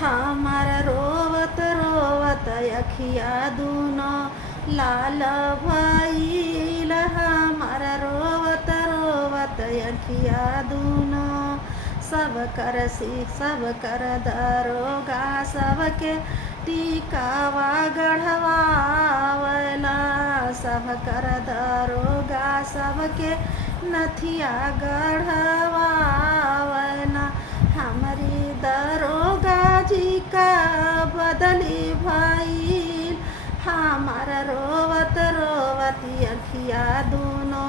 हमार रोवत रोवत अखिया दूनो लाल भइल। हमार रोवत रोवत अखिया दूनो सब कर दरोगा सबके टीकावा गढ़वावला। सब कर दरोगा सबके नथिया गढ़वावला। हमारी दरोगा जी का बदली भइल। हमार रोवत रोवत अखिया दूनो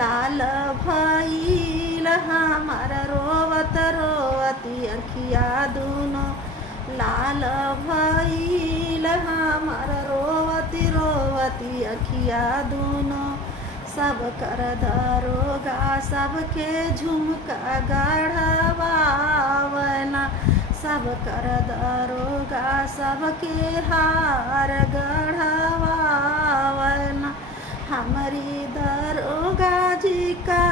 लाल भइल। हमार रोवत रोवत अखिया दूनो लाल भइल। हमार रोवती रोवती अखिया दूनो सब कर दरोगा सबके झुमका गढ़वावला। सब कर दरोगा सबके हार गढ़वावला। हमारी दरोगा जी का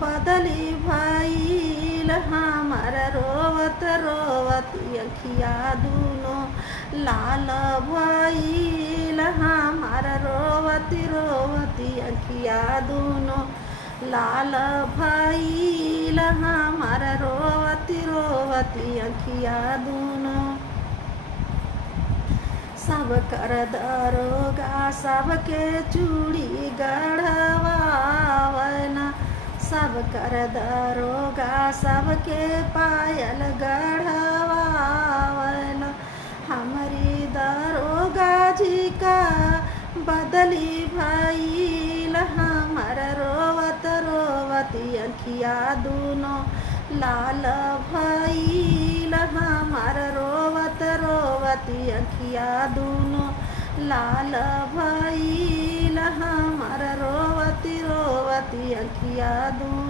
बदली भइल। हमार रोवत रोवत अखिया दूनो लाल भइल। हमार रोवती रोवती अखिया दूनो लाल भइल। हमार रोवती रोवती अखिया दूनो सब कर दरोगा सबके चूड़ी गढ़वावला। सब कर दरोगा सबके पायल गढ़वावला। हमारी दरोगा जी का बदली भइल। हमार रोवत रोवती अखिया दूनो लाल भइल। हमार रोवत रोवती अखिया दूनो लाल भइल। हमार रोवती रोवती अखिया दूनो